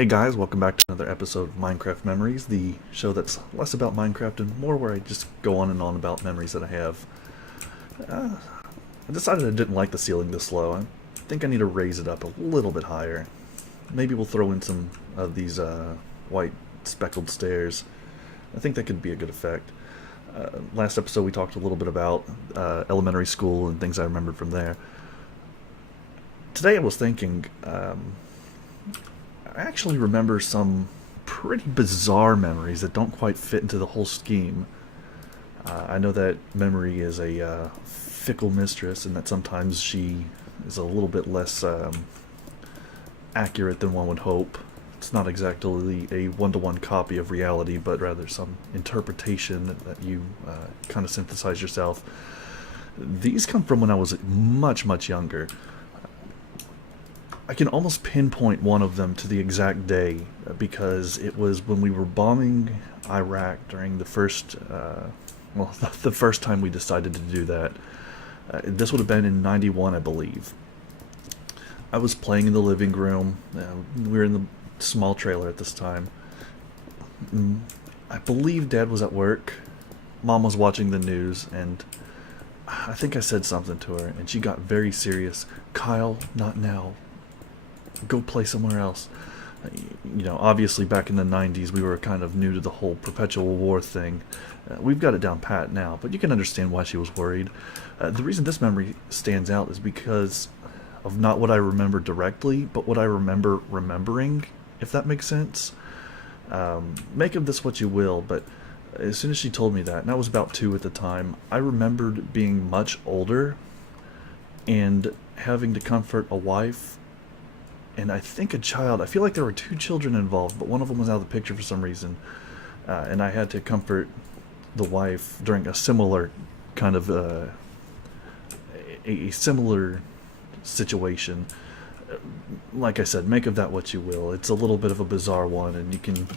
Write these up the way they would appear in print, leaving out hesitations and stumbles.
Hey guys, welcome back to another episode of Minecraft Memories, the show that's less about Minecraft and more where I just go on and on about memories that I have. I decided I didn't like the ceiling this low. I think I need to raise it up a little bit higher. Maybe we'll throw in some of these white speckled stairs. I think that could be a good effect. Last episode we talked a little bit about elementary school and things I remembered from there. Today I was thinking, I actually remember some pretty bizarre memories that don't quite fit into the whole scheme. I know that memory is a fickle mistress and that sometimes she is a little bit less accurate than one would hope. It's not exactly a one-to-one copy of reality, but rather some interpretation that you kind of synthesize yourself. These come from when I was much, much younger. I can almost pinpoint one of them to the exact day because it was when we were bombing Iraq during the first, the first time we decided to do that. This would have been in '91, I believe. I was playing in the living room. We were in the small trailer at this time. I believe Dad was at work. Mom was watching the news, and I think I said something to her, and she got very serious. "Kyle, not now. Go play somewhere else." You know, obviously back in the 90s we were kind of new to the whole perpetual war thing. We've got it down pat now, but you can understand why she was worried. The reason this memory stands out is because of not what I remember directly, but what I remember remembering, if that makes sense. Make of this what you will, but as soon as she told me that, and I was about 2 at the time, I remembered being much older and having to comfort a wife and I think a child. I feel like there were 2 children involved, but one of them was out of the picture for some reason. And I had to comfort the wife during a similar kind of a similar situation. Like I said, make of that what you will. It's a little bit of a bizarre one, and you can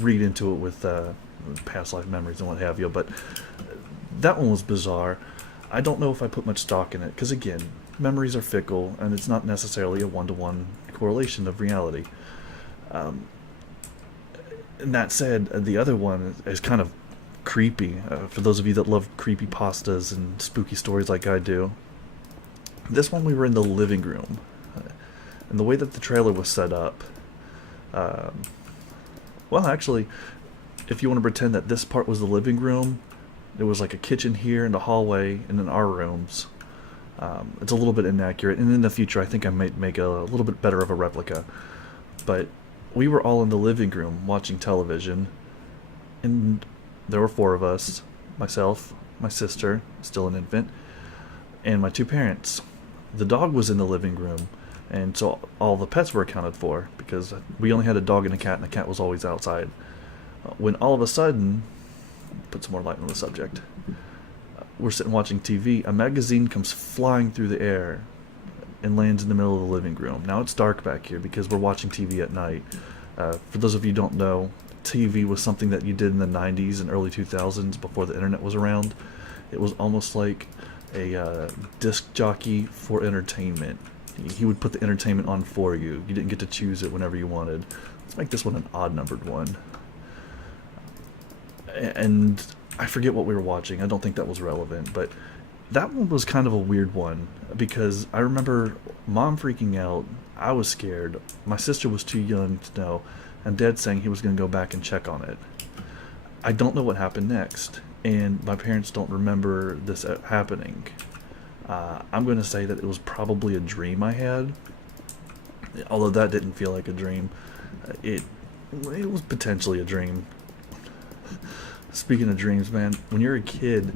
read into it with past life memories and what have you. But that one was bizarre. I don't know if I put much stock in it, because again, memories are fickle, and it's not necessarily a one-to-one correlation of reality. And that said, the other one is kind of creepy. For those of you that love creepy pastas and spooky stories like I do, this one we were in the living room, and the way that the trailer was set up, well, actually, if you want to pretend that this part was the living room, there was like a kitchen here and a hallway and then our rooms. It's a little bit inaccurate, and in the future I think I might make a little bit better of a replica. But we were all in the living room watching television, and there were 4 of us: myself, my sister, still an infant, and my 2 parents. The dog was in the living room, and so all the pets were accounted for, because we only had a dog and a cat was always outside. When all of a sudden, put some more light on the subject, we're sitting watching TV, a magazine comes flying through the air and lands in the middle of the living room. Now it's dark back here because we're watching TV at night. For those of you who don't know, TV was something that you did in the 90s and early 2000s before the internet was around. It was almost like a disc jockey for entertainment. He would put the entertainment on for you. You didn't get to choose it whenever you wanted. Let's make this one an odd-numbered one. And I forget what we were watching. I don't think that was relevant, but that one was kind of a weird one because I remember Mom freaking out. I was scared. My sister was too young to know, and Dad saying he was going to go back and check on it. I don't know what happened next, and my parents don't remember this happening. I'm going to say that it was probably a dream I had, although that didn't feel like a dream. It was potentially a dream. Speaking of dreams, man, when you're a kid,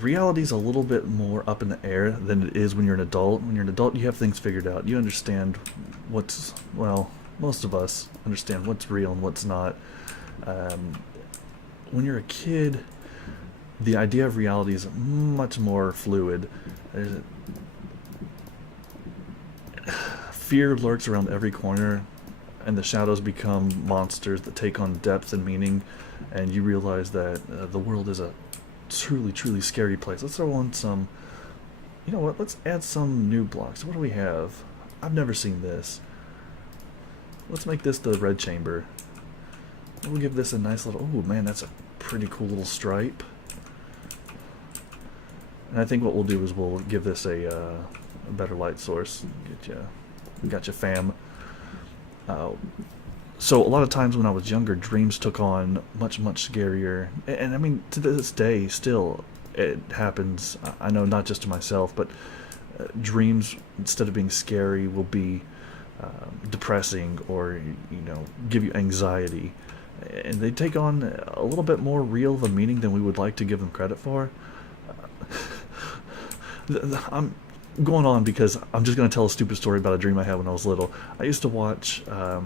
reality's a little bit more up in the air than it is when you're an adult. When you're an adult, you have things figured out. You understand most of us understand what's real and what's not. When you're a kid, the idea of reality is much more fluid. Fear lurks around every corner, and the shadows become monsters that take on depth and meaning, and you realize that the world is a truly, truly scary place. Let's throw on some, you know what, let's add some new blocks. What do we have? I've never seen this. Let's make this the red chamber. We'll give this a nice little... Oh, man, that's a pretty cool little stripe. And I think what we'll do is we'll give this a better light source. Gotcha, fam. So a lot of times when I was younger, dreams took on much scarier. And I mean, to this day, still, it happens. I know not just to myself, but dreams, instead of being scary, will be depressing or, give you anxiety. And they take on a little bit more real of a meaning than we would like to give them credit for. I'm going on because I'm just going to tell a stupid story about a dream I had when I was little. I used to watch, I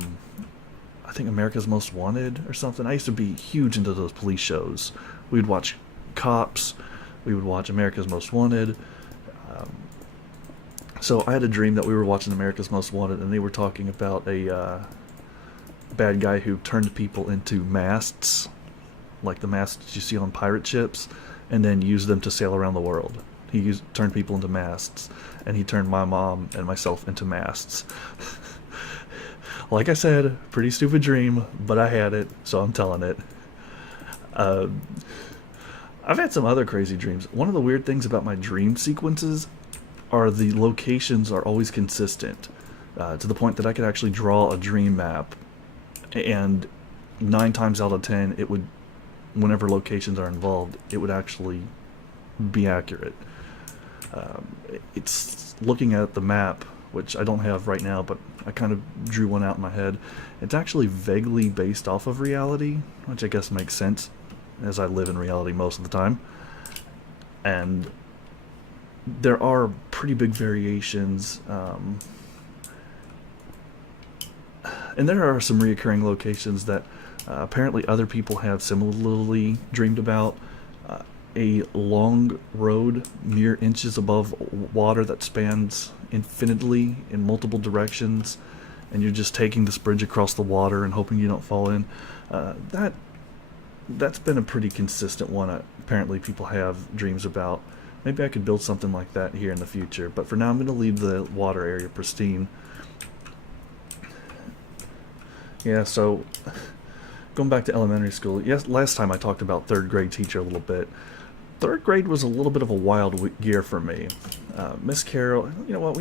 think, America's Most Wanted or something. I used to be huge into those police shows. We'd watch Cops. We would watch America's Most Wanted. So I had a dream that we were watching America's Most Wanted, and they were talking about a bad guy who turned people into masts, like the masts you see on pirate ships, and then used them to sail around the world. He turned people into masts, and he turned my mom and myself into masts. Like I said, pretty stupid dream, but I had it, so I'm telling it. I've had some other crazy dreams. One of the weird things about my dream sequences are the locations are always consistent, to the point that I could actually draw a dream map, and 9 times out of 10, it would, whenever locations are involved, it would actually be accurate. It's looking at the map, which I don't have right now, but I kind of drew one out in my head. It's actually vaguely based off of reality, which I guess makes sense, as I live in reality most of the time. And there are pretty big variations, and there are some reoccurring locations that apparently other people have similarly dreamed about. A long road mere inches above water that spans infinitely in multiple directions, and you're just taking this bridge across the water and hoping you don't fall in. That's been a pretty consistent one. Apparently people have dreams about. Maybe I could build something like that here in the future, but for now I'm going to leave the water area pristine. Yeah, so going back to elementary school, yes, last time I talked about third grade teacher a little bit. Third grade was a little bit of a wild year for me. Miss Carol, you know what,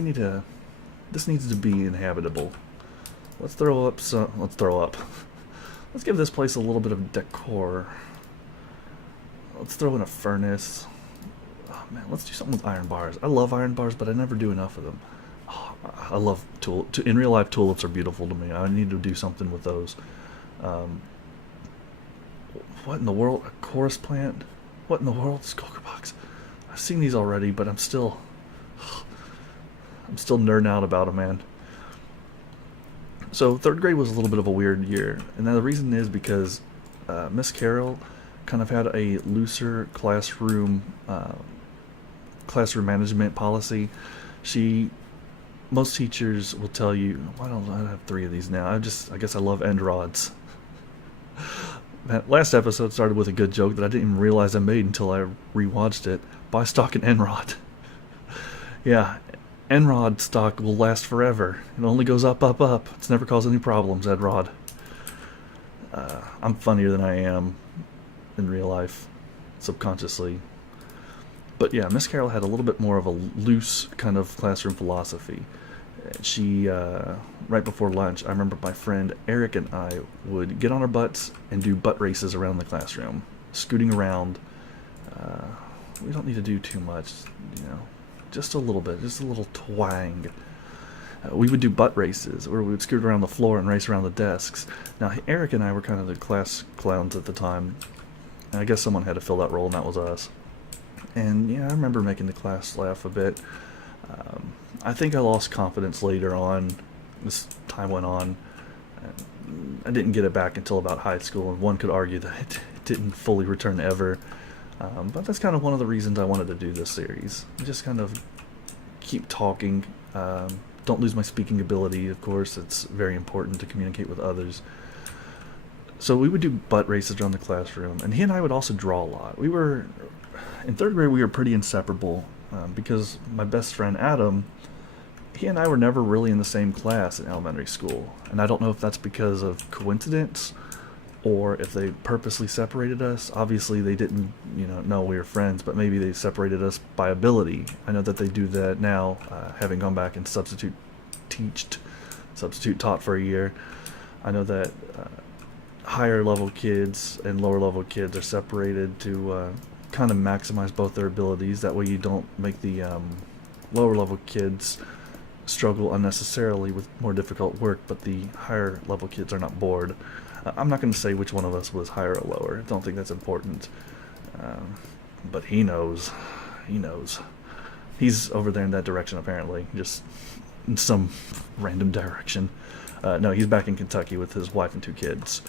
this needs to be inhabitable. Let's throw up. Let's give this place a little bit of decor. Let's throw in a furnace. Oh man, let's do something with iron bars. I love iron bars, but I never do enough of them. Oh, I love in real life, tulips are beautiful to me. I need to do something with those. What in the world? A chorus plant? What in the world? Skulker box. I've seen these already, but I'm still nerding out about them, man. So third grade was a little bit of a weird year, and the reason is because Miss Carroll kind of had a looser classroom management policy. Most teachers will tell you, why don't I have 3 of these now? I guess I love end rods. That last episode started with a good joke that I didn't even realize I made until I rewatched it. Buy stock in end rod. Yeah, end rod stock will last forever. It only goes up, up, up. It's never caused any problems, end rod. I'm funnier than I am in real life, subconsciously. But yeah, Miss Carroll had a little bit more of a loose kind of classroom philosophy. She, right before lunch, I remember my friend Eric and I would get on our butts and do butt races around the classroom, scooting around. We don't need to do too much, just a little bit, just a little twang. We would do butt races, where we would scoot around the floor and race around the desks. Now, Eric and I were kind of the class clowns at the time. I guess someone had to fill that role, and that was us. And yeah, I remember making the class laugh a bit. I think I lost confidence later on. This time went on. I didn't get it back until about high school, and one could argue that it didn't fully return ever. But that's kind of one of the reasons I wanted to do this series. Just kind of keep talking. Don't lose my speaking ability, of course. It's very important to communicate with others. So we would do butt races around the classroom, and he and I would also draw a lot. In third grade, we were pretty inseparable, because my best friend Adam, he and I were never really in the same class in elementary school, and I don't know if that's because of coincidence or if they purposely separated us. Obviously, they didn't, know we were friends, but maybe they separated us by ability. I know that they do that now, having gone back and substitute taught for a year. I know that higher level kids and lower level kids are separated to kind of maximize both their abilities. That way you don't make the lower level kids struggle unnecessarily with more difficult work, but the higher level kids are not bored. I'm not going to say which one of us was higher or lower. I don't think that's important. But he knows. He knows. He's over there in that direction, apparently. Just in some random direction. No, he's back in Kentucky with his wife and 2 kids.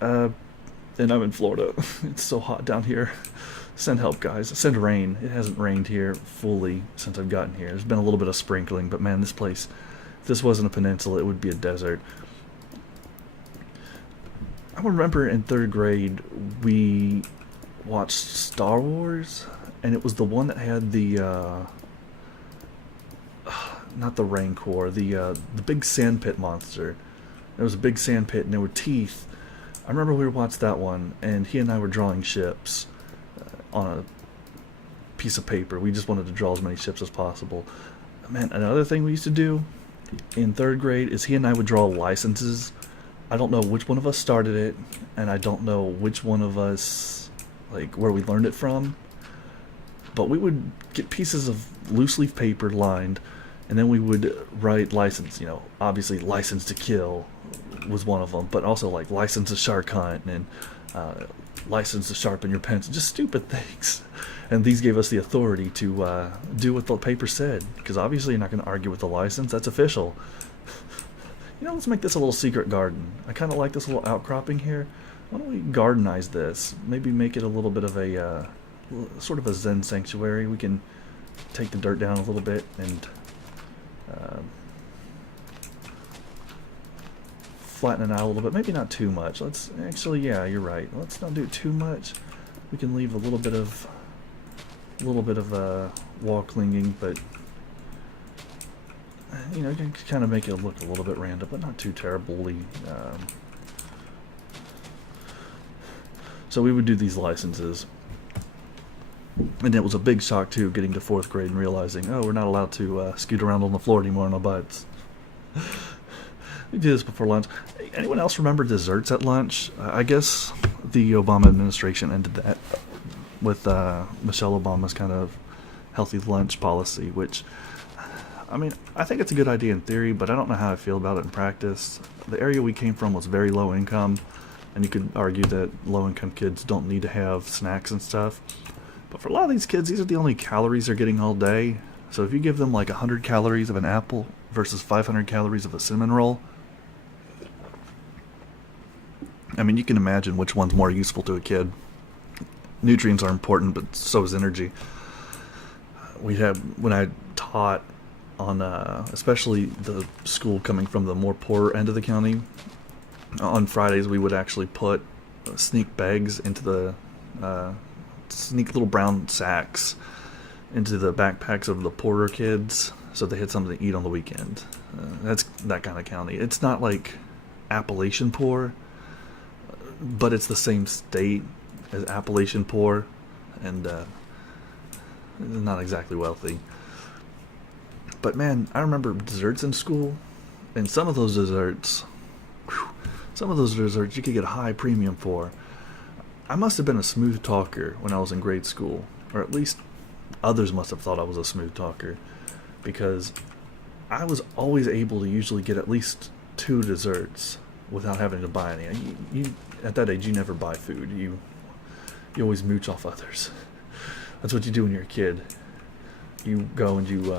And I'm in Florida. It's so hot down here. Send help, guys. Send rain. It hasn't rained here fully since I've gotten here. There's been a little bit of sprinkling, but man, this place, if this wasn't a peninsula, it would be a desert. I remember in 3rd grade, we watched Star Wars, and it was the one that had the, not the Rancor, the big sand pit monster. There was a big sand pit, and there were teeth. I remember we watched that one, and he and I were drawing ships on a piece of paper. We just wanted to draw as many ships as possible. Man, another thing we used to do in 3rd grade is he and I would draw licenses. I don't know which one of us started it, and I don't know which one of us, where we learned it from, but we would get pieces of loose leaf paper lined, and then we would write license, obviously license to kill was one of them, but also license to shark hunt, and license to sharpen your pencil, just stupid things. And these gave us the authority to do what the paper said, because obviously you're not going to argue with the license, that's official. Let's make this a little secret garden. I kind of like this little outcropping here. Why don't we gardenize this? Maybe make it a little bit of a, sort of a Zen sanctuary. We can take the dirt down a little bit and flatten it out a little bit. Maybe not too much. Let's actually, yeah, you're right. Let's not do it too much. We can leave a little bit of wall clinging, but you can kind of make it look a little bit random, but not too terribly. So we would do these licenses, and it was a big shock too, getting to 4th grade and realizing, oh, we're not allowed to scoot around on the floor anymore on our butts. We do this before lunch. Anyone else remember desserts at lunch? I guess the Obama administration ended that with Michelle Obama's kind of healthy lunch policy, which, I think it's a good idea in theory, but I don't know how I feel about it in practice. The area we came from was very low income, and you could argue that low income kids don't need to have snacks and stuff. But for a lot of these kids, these are the only calories they're getting all day. So if you give them 100 calories of an apple versus 500 calories of a cinnamon roll, you can imagine which one's more useful to a kid. Nutrients are important, but so is energy. When I taught on, especially the school coming from the more poorer end of the county, on Fridays we would actually put sneak bags into the, sneak little brown sacks into the backpacks of the poorer kids so they had something to eat on the weekend. That's that kind of county. It's not like Appalachian poor, but it's the same state as Appalachian poor, and not exactly wealthy. But man, I remember desserts in school, and some of those desserts you could get a high premium for. I must have been a smooth talker when I was in grade school, or at least others must have thought I was a smooth talker, because I was always able to usually get at least 2 desserts without having to buy any. You at that age, you never buy food. You always mooch off others. That's what you do when you're a kid. You go and you,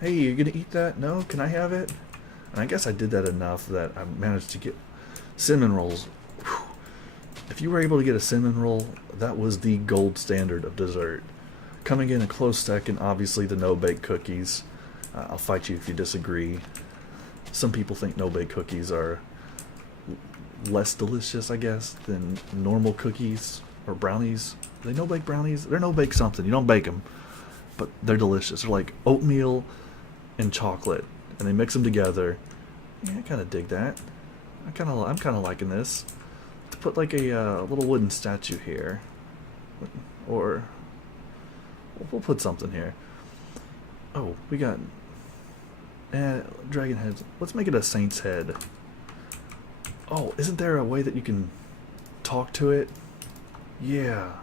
hey, you gonna eat that? No? Can I have it? And I guess I did that enough that I managed to get cinnamon rolls. Whew. If you were able to get a cinnamon roll, that was the gold standard of dessert. Coming in a close second, obviously, the no-bake cookies. I'll fight you if you disagree. Some people think no-bake cookies are less delicious, I guess, than normal cookies or brownies. Are they no-bake brownies? They're no-bake something. You don't bake them. but they're delicious. They're like oatmeal and chocolate, and they mix them together. Yeah, I kind of dig that. I'm kind of liking this. To put like a little wooden statue here, or we'll put something here. Oh, we got dragon heads. Let's make it a saint's head. Oh, isn't there a way that you can talk to it? Yeah.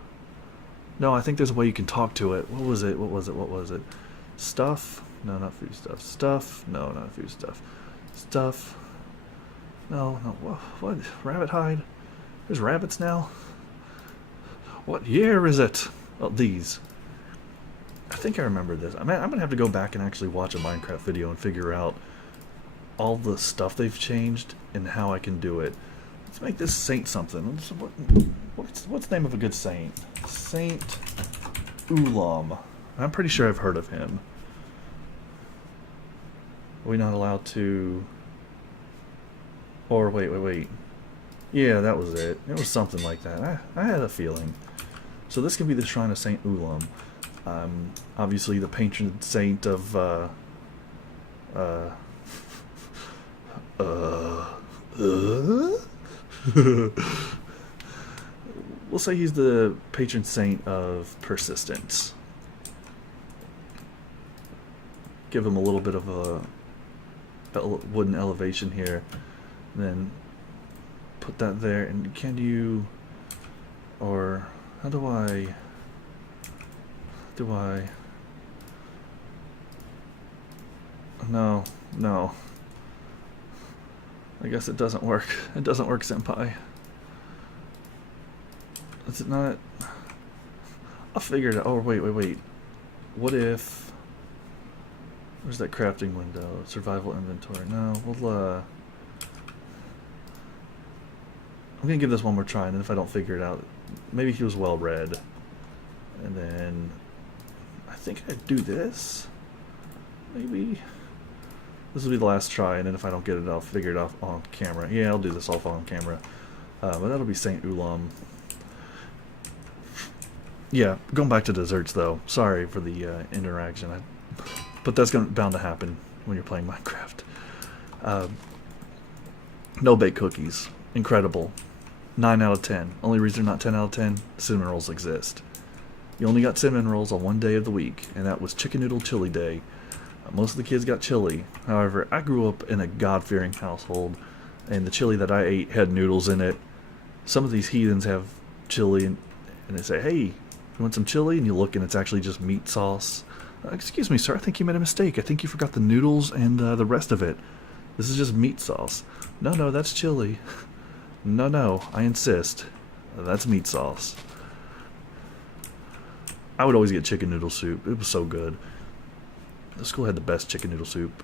No, I think there's a way you can talk to it. What was it? What was it? What was it? Stuff? No, not food stuff. Stuff? No, not food stuff. Stuff? No, no. What? Rabbit hide? There's rabbits now? What year is it? Oh, these. I think I remember this. I mean, I'm going to have to go back and actually watch a Minecraft video and figure out all the stuff they've changed and how I can do it. Let's make this saint something. What's the name of a good saint? Saint Ulam. I'm pretty sure I've heard of him. Are we not allowed to... Or wait. Yeah, that was it. It was something like that. I had a feeling. So this can be the Shrine of Saint Ulam. Obviously the patron saint of we'll say he's the patron saint of persistence. Give him a little bit of a wooden elevation here, and then put that there. And can you, or how do I no, I guess it doesn't work. It doesn't work, senpai. Is it not? I'll figure it out. Oh, wait. What if... Where's that crafting window? Survival inventory. No, we'll, I'm gonna give this one more try, and then if I don't figure it out, maybe he was well read. And then... I think I'd do this. Maybe... This will be the last try, and then if I don't get it, I'll figure it out on camera. Yeah, I'll do this off on camera. But that'll be Saint Ulam. Yeah, going back to desserts, though. Sorry for the interaction. But that's bound to happen when you're playing Minecraft. No-bake cookies. Incredible. 9 out of 10. Only reason they're not 10 out of 10, cinnamon rolls exist. You only got cinnamon rolls on one day of the week, and that was Chicken Noodle Chili Day. Most of the kids got chili. However, I grew up in a God-fearing household, and the chili that I ate had noodles in it. Some of these heathens have chili, and they say, "Hey, you want some chili?" And you look, and it's actually just meat sauce. Excuse me, sir, I think you made a mistake. I think you forgot the noodles and the rest of it. This is just meat sauce. No, that's chili. No, I insist. That's meat sauce. I would always get chicken noodle soup. It was so good. The school had the best chicken noodle soup.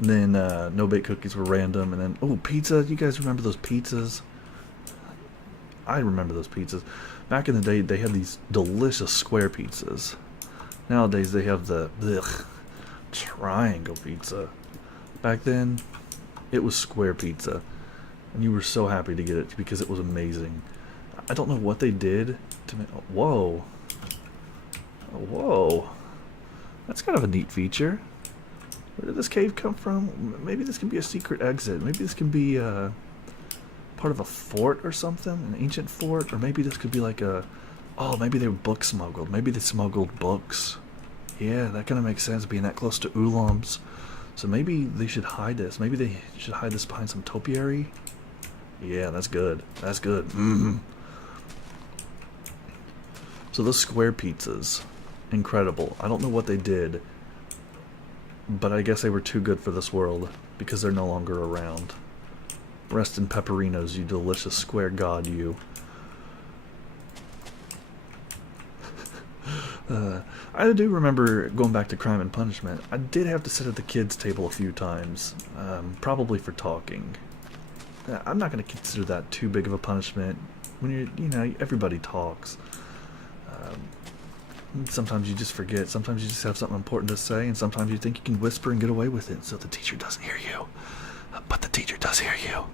And then no-bake cookies were random. And then, oh, pizza. You guys remember those pizzas? I remember those pizzas. Back in the day, they had these delicious square pizzas. Nowadays, they have the triangle pizza. Back then, it was square pizza. And you were so happy to get it because it was amazing. I don't know what they did to make... Whoa. That's kind of a neat feature. Where did this cave come from? Maybe this can be a secret exit. Maybe this can be part of a fort or something, an ancient fort, or maybe this could be like a... Oh, maybe they were book smuggled. Maybe they smuggled books. Yeah, that kind of makes sense, being that close to Ulams. So maybe they should hide this. Maybe they should hide this behind some topiary. Yeah, that's good. That's good. So those square pizzas, incredible. I don't know what they did, but I guess they were too good for this world because they're no longer around. Rest in pepperinos, you delicious square god, you. I do remember going back to Crime and Punishment. I did have to sit at the kids' table a few times, probably for talking. I'm not going to consider that too big of a punishment. When everybody talks. Sometimes you just forget. Sometimes you just have something important to say, and sometimes you think you can whisper and get away with it so the teacher doesn't hear you. But the teacher does hear you.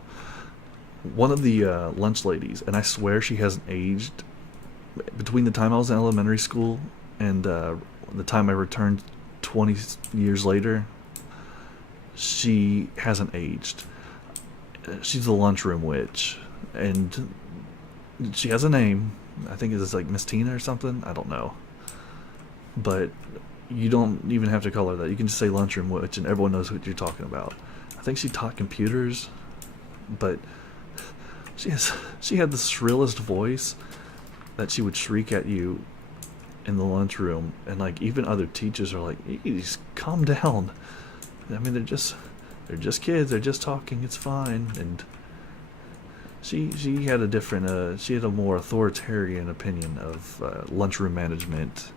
One of the lunch ladies, and I swear she hasn't aged, between the time I was in elementary school and the time I returned 20 years later, she hasn't aged. She's the lunchroom witch, and she has a name. I think it's like Miss Tina or something. I don't know, but you don't even have to call her that. You can just say lunchroom witch, and everyone knows what you're talking about. I think she taught computers, but she had the shrillest voice that she would shriek at you in the lunchroom, and like even other teachers are like, "Ease, calm down." I mean, they're just kids. They're just talking. It's fine. And she had a different she had a more authoritarian opinion of lunchroom management.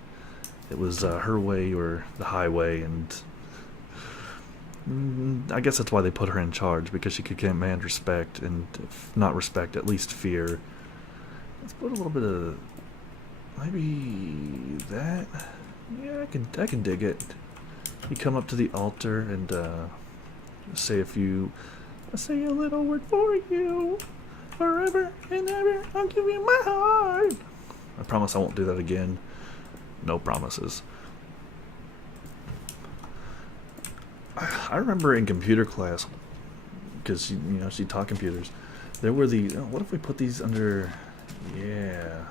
It was her way or the highway, and I guess that's why they put her in charge, because she could command respect, and if not respect, at least fear. Let's put a little bit of maybe that. Yeah, I can dig it. You come up to the altar and say say a little word for you. Forever and ever, I'll give you my heart. I promise I won't do that again. No promises. I remember in computer class, because she taught computers. There were what if we put these under? Yeah,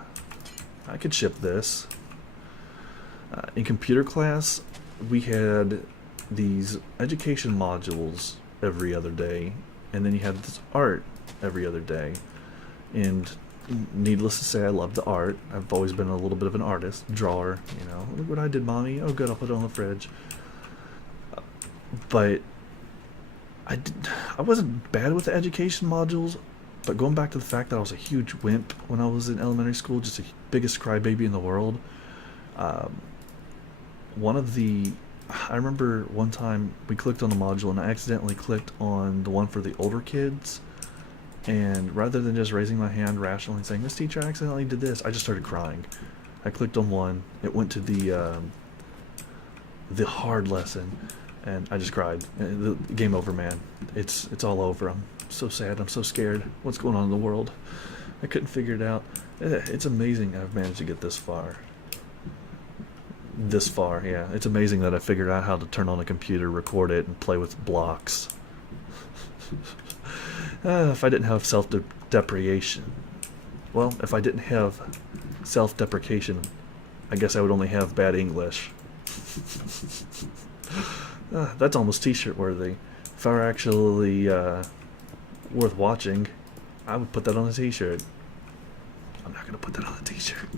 I could ship this. In computer class, we had these education modules every other day, and then you had this art every other day. And needless to say, I love the art. I've always been a little bit of an artist, drawer. Look what I did, mommy. Oh, good, I'll put it on the fridge. But I wasn't bad with the education modules. But going back to the fact that I was a huge wimp when I was in elementary school, just the biggest crybaby in the world. I remember one time we clicked on the module and I accidentally clicked on the one for the older kids, and rather than just raising my hand rationally and saying, "This teacher accidentally did this," I just started crying. I clicked on one, it went to the hard lesson, and I just cried. Game over, man. It's all over. I'm so sad. I'm so scared. What's going on in the world? I couldn't figure it out. It's amazing I've managed to get this far. Yeah. It's amazing that I figured out how to turn on a computer, record it, and play with blocks. If I didn't have self-depreciation. Well, if I didn't have self-deprecation, I guess I would only have bad English. That's almost t-shirt worthy. If I were actually worth watching, I would put that on a t-shirt. I'm not going to put that on a t-shirt.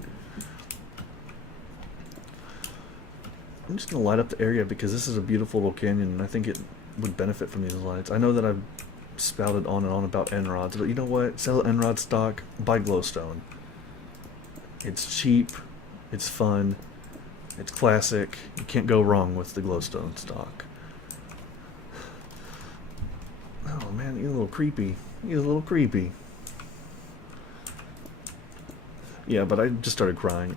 I'm just going to light up the area because this is a beautiful little canyon, and I think it would benefit from these lights. I know that I've spouted on and on about N-rods, but you know what? Sell N-rod stock, buy glowstone. It's cheap, it's fun, it's classic. You can't go wrong with the glowstone stock. Oh man, you're a little creepy. You're a little creepy. Yeah, but I just started crying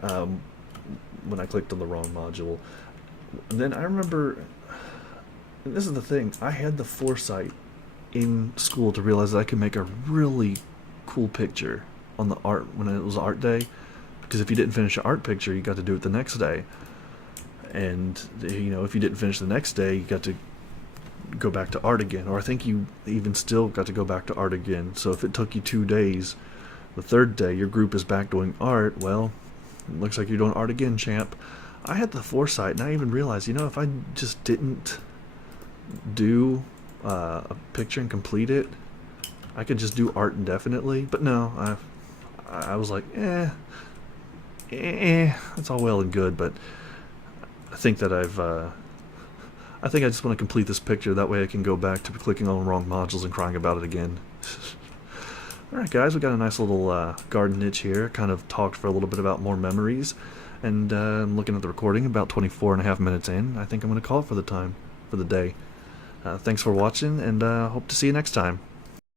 when I clicked on the wrong module. And then I remember, and this is the thing, I had the foresight in school to realize that I could make a really cool picture on the art when it was art day, because if you didn't finish an art picture, you got to do it the next day. And if you didn't finish the next day, you got to go back to art again, or I think you even still got to go back to art again. So if it took you 2 days, the third day your group is back doing art, well, it looks like you're doing art again, champ. I had the foresight, and I even realized, if I just didn't do a picture and complete it, I could just do art indefinitely. But no, I was like, it's all well and good, but I think that I think I just want to complete this picture. That way I can go back to clicking on the wrong modules and crying about it again. Alright guys, we got a nice little garden niche here. Kind of talked for a little bit about more memories. And I'm looking at the recording, about 24.5 minutes in. I think I'm going to call it for the day. Thanks for watching, and hope to see you next time.